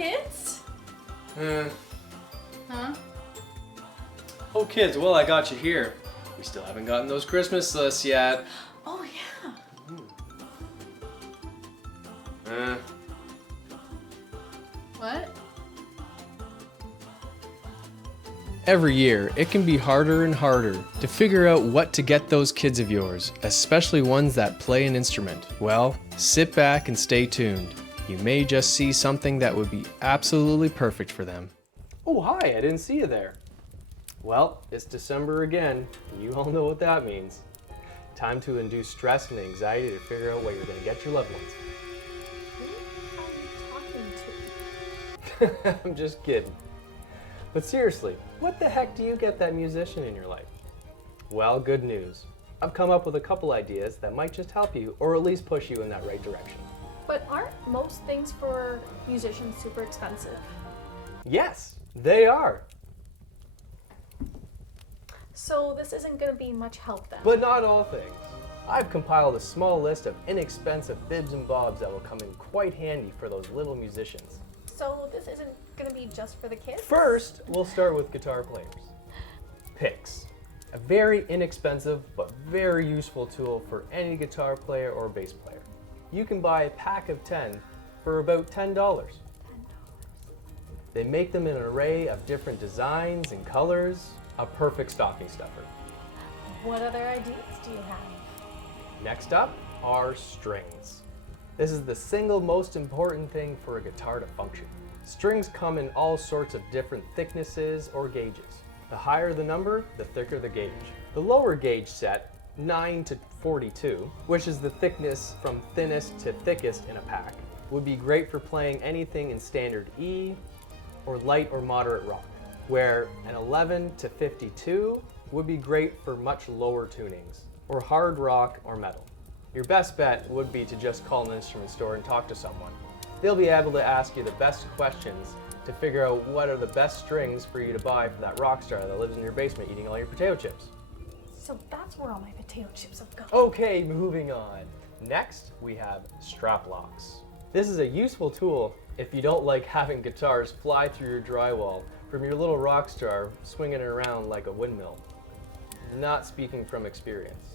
kids? Huh? Oh, kids, well, I got you here. We still haven't gotten those Christmas lists yet. Oh, yeah. What? Every year, it can be harder and harder to figure out what to get those kids of yours, especially ones that play an instrument. Well, sit back and stay tuned. You may just see something that would be absolutely perfect for them. Oh, hi, I didn't see you there. Well, it's December again. You all know what that means. Time to induce stress and anxiety to figure out what you're going to get your loved ones. Who are you talking to? I'm just kidding. But seriously, what the heck do you get that musician in your life? Well, good news. I've come up with a couple ideas that might just help you, or at least push you in that right direction. But aren't most things for musicians super expensive? Yes, they are. So this isn't going to be much help then. But not all things. I've compiled a small list of inexpensive bibs and bobs that will come in quite handy for those little musicians. So this isn't going to be just for the kids? First, we'll start with guitar players. Picks. A very inexpensive but very useful tool for any guitar player or bass player. You can buy a pack of 10 for about $10. They make them in an array of different designs and colors. A perfect stocking stuffer. What other ideas do you have? Next up are strings. This is the single most important thing for a guitar to function. Strings come in all sorts of different thicknesses or gauges. The higher the number, the thicker the gauge. The lower gauge set, 9 to 42, which is the thickness from thinnest to thickest in a pack, would be great for playing anything in standard E or light or moderate rock, where an 11 to 52 would be great for much lower tunings, or hard rock or metal. Your best bet would be to just call an instrument store and talk to someone. They'll be able to ask you the best questions to figure out what are the best strings for you to buy for that rock star that lives in your basement eating all your potato chips. So that's where all my potato chips have gone. Okay, moving on. Next, we have strap locks. This is a useful tool if you don't like having guitars fly through your drywall from your little rock star swinging it around like a windmill. Not speaking from experience.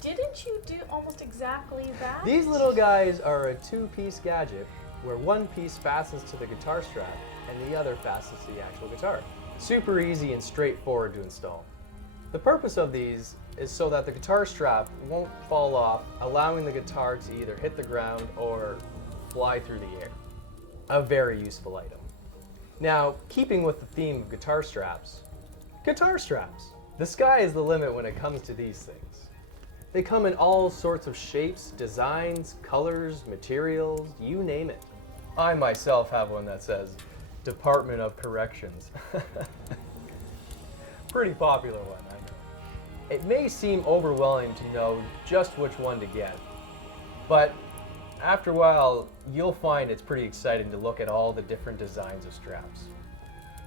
Didn't you do almost exactly that? These little guys are a two-piece gadget where one piece fastens to the guitar strap and the other fastens to the actual guitar. Super easy and straightforward to install. The purpose of these is so that the guitar strap won't fall off, allowing the guitar to either hit the ground or fly through the air. A very useful item. Now, keeping with the theme of guitar straps. The sky is the limit when it comes to these things. They come in all sorts of shapes, designs, colors, materials, you name it. I myself have one that says, Department of Corrections. Pretty popular one, I know. It may seem overwhelming to know just which one to get, but after a while, you'll find it's pretty exciting to look at all the different designs of straps.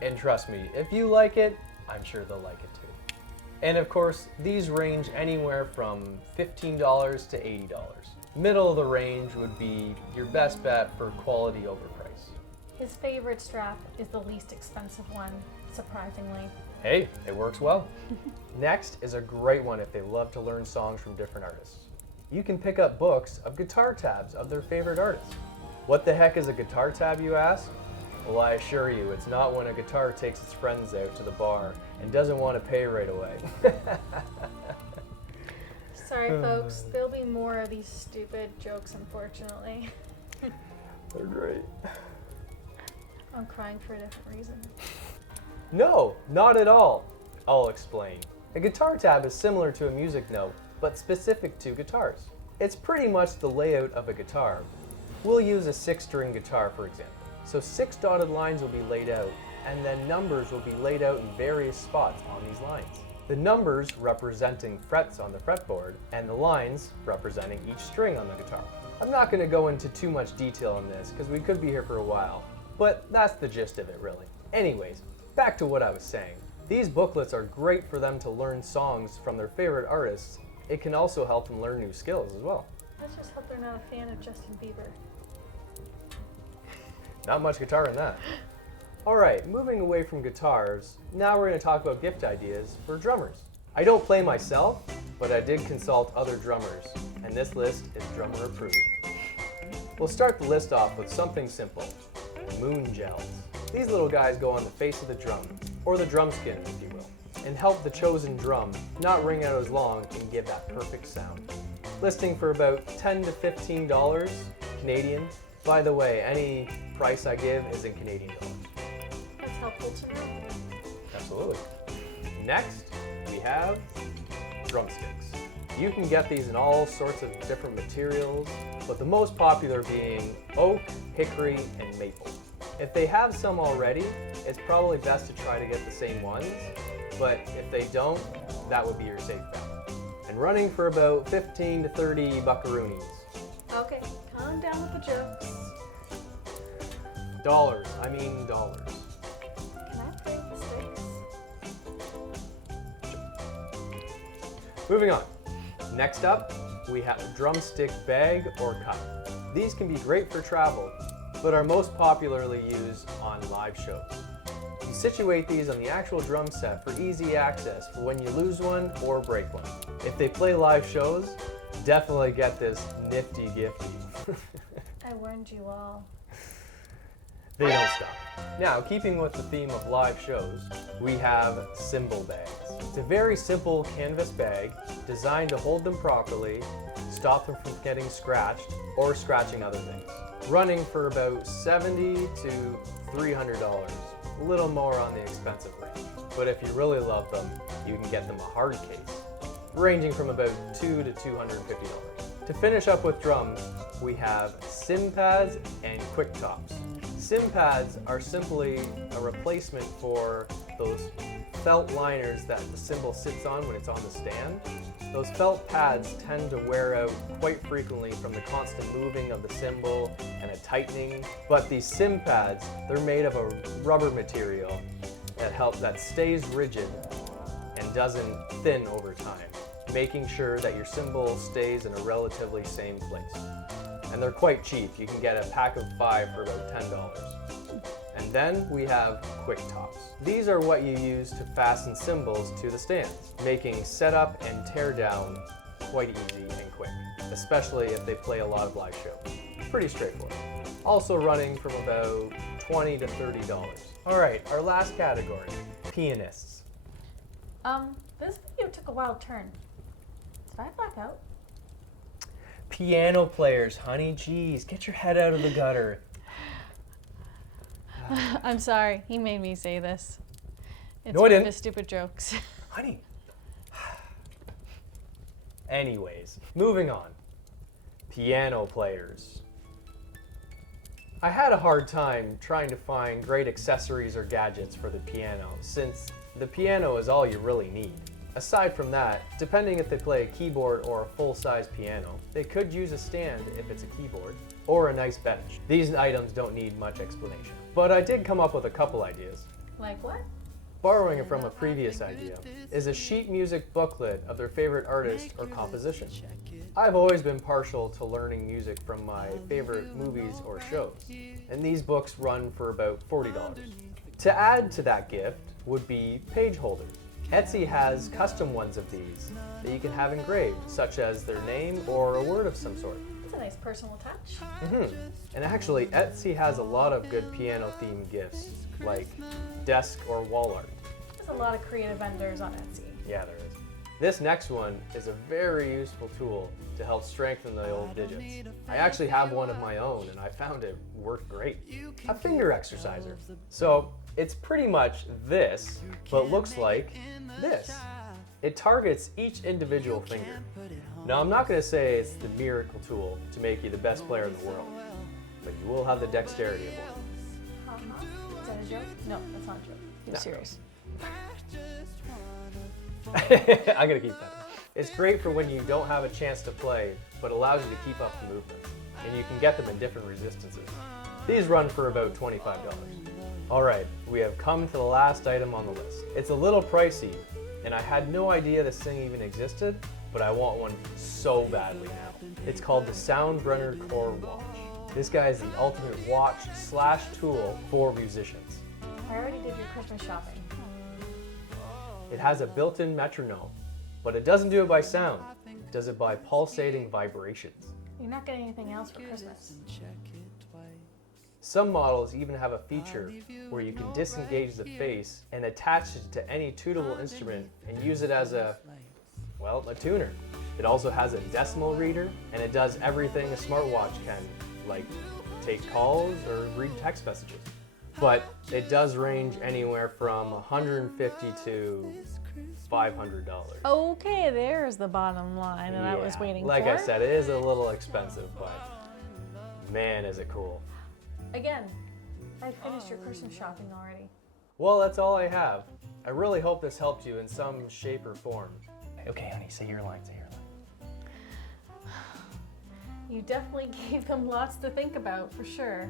And trust me, if you like it, I'm sure they'll like it too. And of course, these range anywhere from $15 to $80. Middle of the range would be your best bet for quality over price. His favorite strap is the least expensive one, surprisingly. Hey, it works well. Next is a great one if they love to learn songs from different artists. You can pick up books of guitar tabs of their favorite artists. What the heck is a guitar tab, you ask? Well, I assure you, it's not when a guitar takes its friends out to the bar and doesn't want to pay right away. Sorry, folks. There'll be more of these stupid jokes, unfortunately. They're great. I'm crying for a different reason. No, not at all. I'll explain. A guitar tab is similar to a music note, but specific to guitars. It's pretty much the layout of a guitar. We'll use a 6-string guitar, for example. So 6 dotted lines will be laid out, and then numbers will be laid out in various spots on these lines. The numbers representing frets on the fretboard, and the lines representing each string on the guitar. I'm not going to go into too much detail on this, because we could be here for a while, but that's the gist of it, really. Anyways, back to what I was saying. These booklets are great for them to learn songs from their favorite artists. It can also help them learn new skills as well. Let's just hope they're not a fan of Justin Bieber. Not much guitar in that. All right, moving away from guitars, now we're going to talk about gift ideas for drummers. I don't play myself, but I did consult other drummers, and this list is drummer approved. We'll start the list off with something simple, moon gels. These little guys go on the face of the drum, or the drum skin if you will, and help the chosen drum not ring out as long and give that perfect sound. Listing for about $10 to $15 Canadian. By the way, any price I give is in Canadian dollars. That's helpful to know. Absolutely. Next, we have drumsticks. You can get these in all sorts of different materials, but the most popular being oak, hickory, and maple. If they have some already, it's probably best to try to get the same ones, but if they don't, that would be your safe bet. And running for about 15 to 30 buckaroonies. Okay, calm down with the jokes. Dollars, I mean dollars. Can I play with the sticks? Moving on. Next up, we have a drumstick bag or cup. These can be great for travel, but are most popularly used on live shows. You situate these on the actual drum set for easy access for when you lose one or break one. If they play live shows, definitely get this nifty gifty. I warned you all. They don't stop. Now, keeping with the theme of live shows, we have cymbal bags. It's a very simple canvas bag designed to hold them properly, stop them from getting scratched or scratching other things. Running for about $70 to $300, a little more on the expensive range. But if you really love them, you can get them a hard case, ranging from about $200 to $250. To finish up with drums, we have sim pads and quick tops. Sim pads are simply a replacement for those felt liners that the cymbal sits on when it's on the stand. Those felt pads tend to wear out quite frequently from the constant moving of the cymbal and a tightening. But these sim pads, they're made of a rubber material that stays rigid and doesn't thin over time, making sure that your cymbal stays in a relatively same place. And they're quite cheap. You can get a pack of 5 for about $10. And then we have quick tops. These are what you use to fasten cymbals to the stands, making setup and tear down quite easy and quick, especially if they play a lot of live shows. Pretty straightforward. Also running from about $20 to $30. All right, our last category, pianists. This video took a wild turn. Did I black out? Piano players, honey, geez, get your head out of the gutter. I'm sorry. He made me say this. It's No, I one of didn't. his stupid jokes. Honey. Anyways, moving on. Piano players. I had a hard time trying to find great accessories or gadgets for the piano, since the piano is all you really need. Aside from that, depending if they play a keyboard or a full-size piano, they could use a stand if it's a keyboard, or a nice bench. These items don't need much explanation. But I did come up with a couple ideas. Like what? Borrowing it from a previous idea, is a sheet music booklet of their favorite artist or composition. I've always been partial to learning music from my favorite movies or shows, and these books run for about $40. To add to that gift would be page holders. Etsy has custom ones of these that you can have engraved, such as their name or a word of some sort. It's a nice personal touch. And actually, Etsy has a lot of good piano-themed gifts, like desk or wall art. There's a lot of creative vendors on Etsy. Yeah, there is. This next one is a very useful tool to help strengthen the old digits. I actually have one of my own, and I found it worked great. A finger exerciser. So it's pretty much this, but looks like this. It targets each individual finger. Now, I'm not going to say it's the miracle tool to make you the best player in the world, but you will have the dexterity of one. Is that a joke? No, that's not a joke. He was No. serious. I'm gonna keep that. It's great for when you don't have a chance to play, but allows you to keep up the movement. And you can get them in different resistances. These run for about $25. Alright, we have come to the last item on the list. It's a little pricey, and I had no idea this thing even existed, but I want one so badly now. It's called the Soundbrenner Core Watch. This guy is the ultimate watch slash tool for musicians. I already did your Christmas shopping. It has a built-in metronome, but it doesn't do it by sound. It does it by pulsating vibrations. You're not getting anything else for Christmas. Some models even have a feature where you can disengage the face and attach it to any tunable instrument and use it as a tuner. It also has a decimal reader, and it does everything a smartwatch can, like take calls or read text messages. But it does range anywhere from $150 to $500. Okay, there's the bottom line that I was waiting like for. I said, it is a little expensive, but man, is it cool. Again, I finished your Christmas shopping already. Well, that's all I have. I really hope this helped you in some shape or form. Okay, honey, say your line, say your line. You definitely gave them lots to think about, for sure.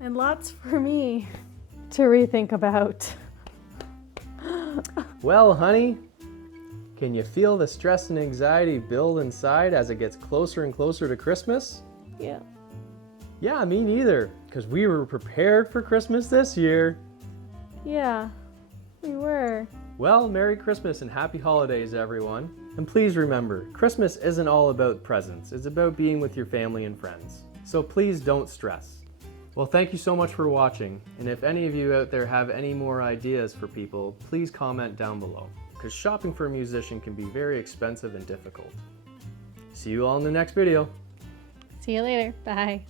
And lots for me to rethink about. Well, honey, can you feel the stress and anxiety build inside as it gets closer and closer to Christmas? Yeah. Yeah, me neither, because we were prepared for Christmas this year. Yeah, we were. Well, Merry Christmas and Happy Holidays, everyone. And please remember, Christmas isn't all about presents. It's about being with your family and friends. So please don't stress. Well, thank you so much for watching. And if any of you out there have any more ideas for people, please comment down below, because shopping for a musician can be very expensive and difficult. See you all in the next video. See you later. Bye.